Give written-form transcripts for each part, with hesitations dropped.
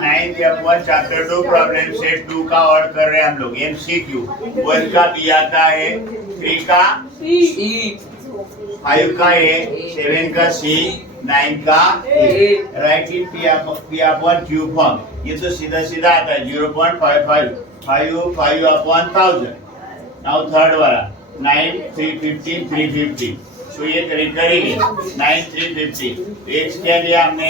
Ninth upon chapter 2 problem set 2 का और कर रहे हैं हम लोग MCQ। 1 का B आता है, 3 का E, 5 का A, 7 का C, 9 का A। Right in P upon Q form. ये तो सीधा सीधा आता है 0.55 5 अपॉन 1000। नाउ थर्ड वाला 9 315 350। तो ये करेंगे 9 350। एक्स क्या लिया हमने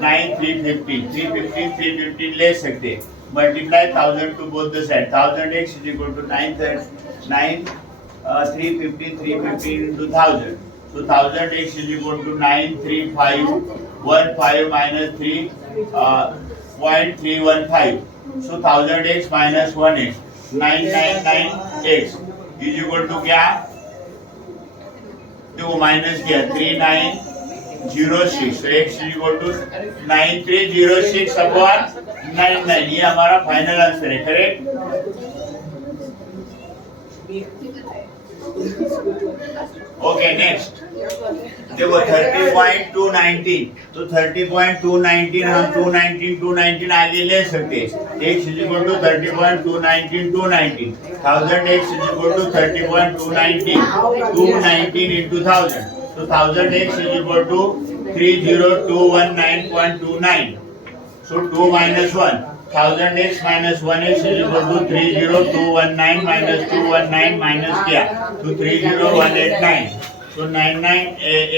9 350 315 315 ले सकते। Multiply 1000 to both the side 1000 x is equal to 9 350 350 into 1000। So 1000 x is equal to 93515 minus 3.315। So 1000 x minus 1x 999 x is equal to क्या तो माइनस किया 3906। तो x is equal to 9306 upon 99। ये हमारा फाइनल आंसर है। Correct. Okay next देखो 30.219। तो 30.219 हम 219 आगे ले सकते हैं। x is equal to 30.219 219 1000 x is equal to 30.219 219 into 1000। तो 1000 x is equal to 30219.29। So 2 minus 1 1000 x minus 1x is equal to 30219 minus 219 minus क्या तो 30189। So 99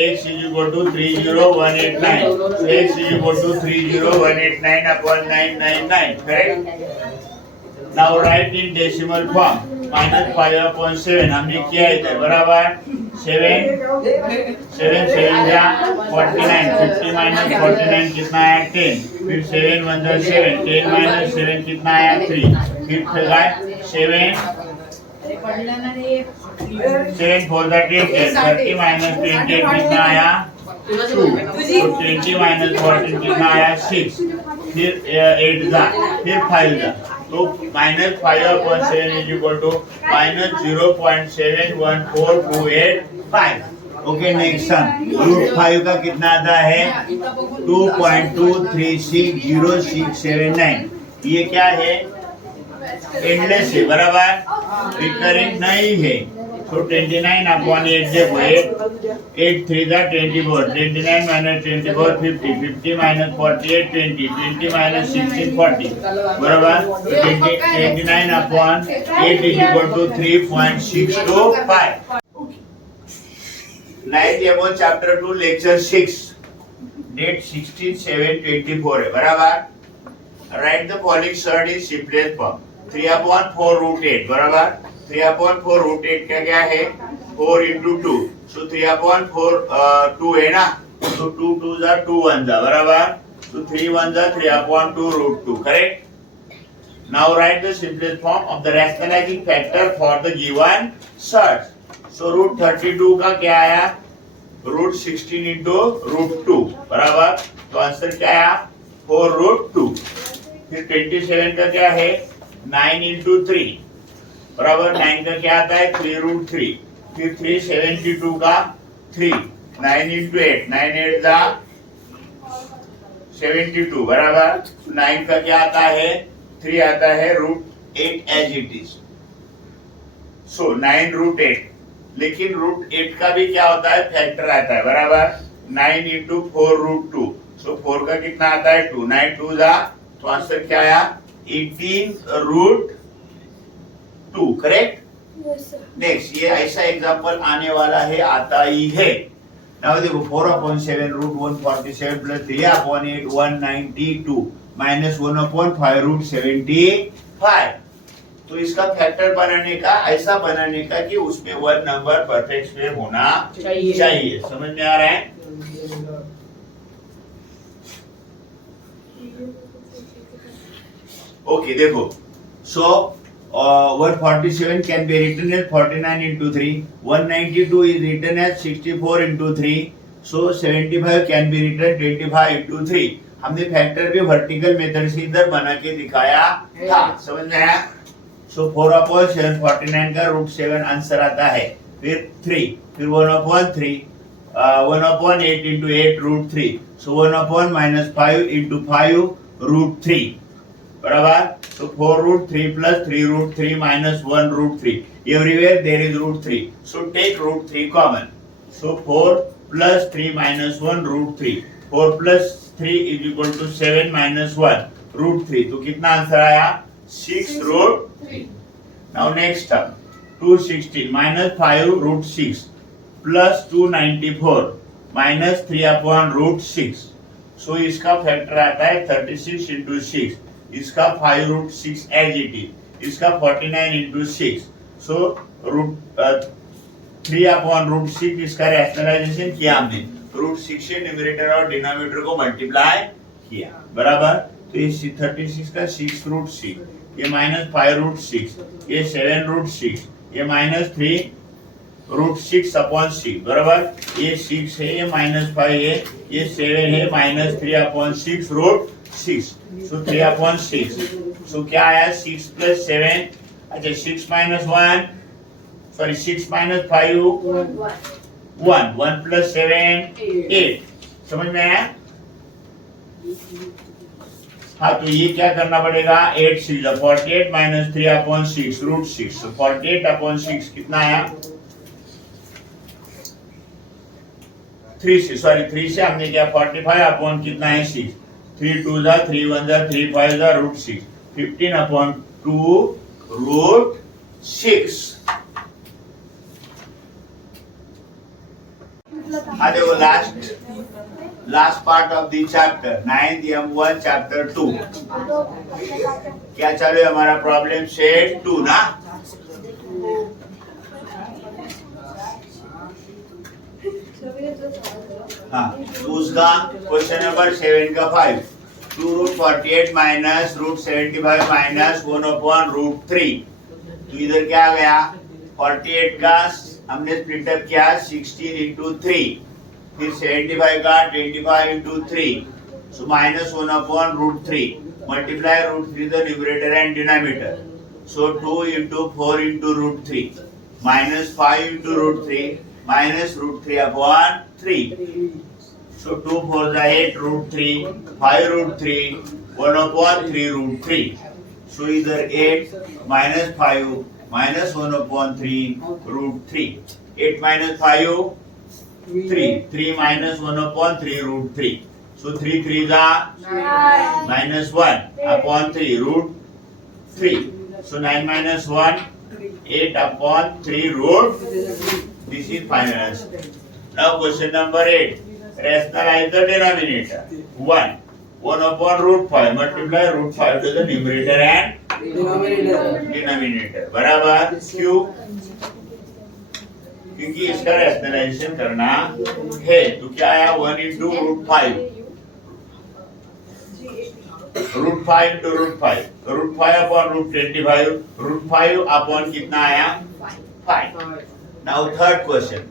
x is equal to 30189। So x is equal to 30189 upon 999। Correct? Now write in decimal form minus 5 upon 7 हमने किया इधर बराबर 7 7 जा 49 50 minus 49 कितना आया 10। फिर 7 1 जा 7 10 minus 7 कितना आया 3। फिर लगा 7 7 4 जा 10 30 minus 10 कितना आया 2। तो 20 minus 14 कितना आया 6। फिर 8 जा फिर 5 जा तो minus 5 upon 7 is equal to minus 0.714285। Okay next some root 5 का कितना आता है 2.2360679। ये क्या है एंडलेस है बराबर रिकरिंग नहीं है। तो 29 अपॉन 8 देखो 8 3 जा 24 29 माइनस 24 50 50 माइनस 48 20 20 माइनस 16 40 बराबर 29 upon 8 is equal to 3.625। Ninth upon chapter 2 lecture 6 date 16/7/24 है बराबर। Write the following surd in simplest form 3/4 root 8 बराबर 3/4 रूट 8 का क्या है 4 into 2। So 3/4 2 है ना तो 2 2 जा 2 1 जा बराबर तो 3 1 जा 3/2 root 2। Correct. Now write the simplest form of the rationalizing factor for the given search। So root 32 का क्या आया root 16 into root 2 बराबर तो आंसर क्या आया 4 root 2। फिर 27 का क्या है 9 into 3 बराबर 9 का क्या आता है 3 रूट 3। फिर 372 का 3 9 into 8 9 8 जा 72 बराबर 9 का क्या आता है 3 आता है root 8 as it is. So 9 root 8 लेकिन रूट 8 का भी क्या होता है फैक्टर आता है बराबर 9 into 4 रूट 2। सो 4 का कितना आता है 2 9 2 जा तो आंसर क्या आया 18 रूट 2। करेक्ट। नेक्स्ट ये ऐसा एग्जांपल आने वाला है आता ही है। नाउ देखो 4/7 रूट 147 प्लस 3/8 192 माइनस 1/5 रूट 75। तो इसका फैक्टर बनाने का ऐसा बनाने का कि उसमें 1 नंबर परफेक्ट स्क्वायर होना चाहिए। समझ में आ रहा है। ओके देखो सो 147 can be written as 49 into 3 192 is written as 64 into 3 so 75 can be written 25 into 3। हमने फैक्टर भी वर्टिकल मेथड से इधर बना के दिखाया था। समझ में आया। सो 4/7 49 का रूट 7 आंसर आता है। फिर 3 फिर 1/3 1/8 into 8 रूट 3 so 1/-5 into 5 √3 बराबर. So 4√3 plus 3√3 minus 1√3. Everywhere there is √3. So take √3 common. So 4 plus 3 minus 1 √3. 4 plus 3 is equal to 7 minus 1 √3. तो कितना आंसर आया? 6√3. Now next term 216 minus 5√6 plus 294 minus 3 upon √6. So इसका factor आता है 36 into 6. इसका 5√6 as it is. इसका 49 into 6. So √3 upon √6 इसका rationalisation किया हमने. √6 से न्यूमरेटर और डिनोमिनेटर को मल्टीप्लाई किया बराबर. तो ये 36 का 6√6, ये माइनस 5√6, ये 7√6, ये माइनस 3√6 अपॉन 6 बराबर. ये 6 है, ये माइनस 5 है, ये 7 है, minus 3 upon 6√6. So 3 upon 6. So क्या आया? 6 plus 7. अच्छा 6 minus 1. Sorry 6 minus 5. 1. 1 plus 7. 8. समझ में आया? हाँ तो ये क्या करना पड़ेगा? 8 6 48 minus 3 upon 6 √6. So 48 upon 6 कितना आया? 3 से हमने क्या 45 upon कितना है 6. 3 2 जा 3 1 जा 3 5 जा √6. 15 upon 2 √6. देखो last part of the chapter 9th M1 chapter 2. क्या चालू है हमारा? प्रॉब्लम सेट 2 ना. हाँ तो उसका क्वेश्चन नंबर 7 का 5. 2√48 माइनस √75 माइनस 1/√3. तो इधर क्या आ गया? 48 का हमने स्प्लिट अप किया 16 into 3. फिर 75 का 25 into 3. So minus 1/√3. Multiply √3 the numerator and denominator. So 2 into 4 into √3. Minus 5 into √3. Minus √3 upon 3. So 2 4 is 8 √3, 5 √3, 1 upon 3 √3. So either 8 minus 5 minus 1 upon 3 √3. 8 minus 5 3. 3 minus 1 upon 3 √3. So 3 3 is minus 1 upon 3 √3. So 9 minus 1 8 upon 3 √3. This is final answer. Now question number 8. Rationalize the denominator. 1. 1 upon √5. Multiply √5 to the numerator and denominator. बराबर क्यों? क्योंकि इसका rationalisation करना है. तो क्या आया? 1 into √5. √5 into √5. √5 upon √25. √5 upon कितना आया? 5. Now third question.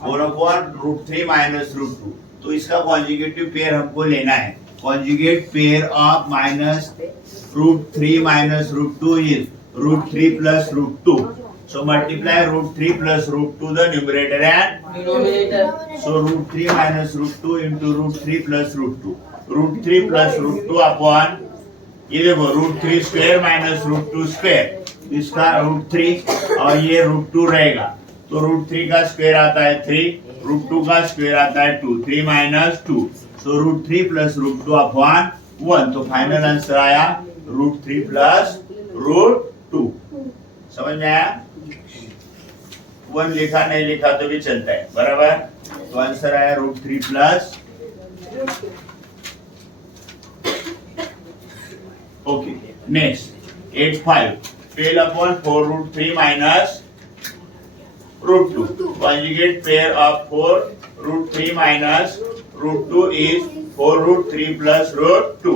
1 upon √3 minus √2. तो इसका कॉन्जुगेटिव पेयर हमको लेना है. Conjugate pair of minus √3 minus √2 is √3 plus √2. So multiply √3 plus √2 the numerator and denominator. So √3 minus √2 into √3 plus √2. √3 plus √2 upon ये देखो √3 square minus √2 square. इसका √3 और ये √2 रहेगा. तो √3 का स्क्वायर आता है 3, √2 का स्क्वायर आता है 2. 3 minus 2. So √3 plus √2 upon 1. तो फाइनल आंसर आया √3 plus √2. समझ में आया? 1 लिखा नहीं लिखा तो भी चलता है बराबर. तो आंसर आया √3 plus. Okay next 8/5. 12 upon 4√3 minus √2. Conjugate pair of 4√3 minus √2 is 4√3 plus √2.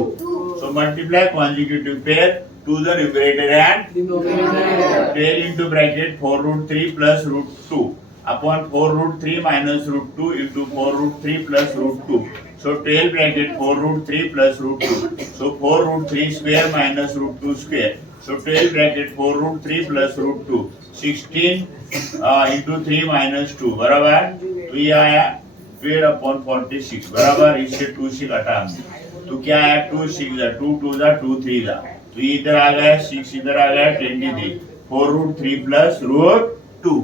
So multiply conjugative pair to the numerator and denominator. 12 into bracket 4√3 plus √2 upon 4√3 minus √2 into 4√3 plus √2. So 12 bracket 4√3 plus √2. So 4√3 square minus √2 square. So 12 bracket 4√3 plus √2. 16 into 3 minus 2 बराबर. तो ये आया 12 upon 46 बराबर. इससे 2 से घटा हमने तो क्या है 2 6 जा 2 2 जा 2 3 जा, तो ये इधर आ गया 6 इधर आ गया 23 4 रूट 3 प्लस रूट 2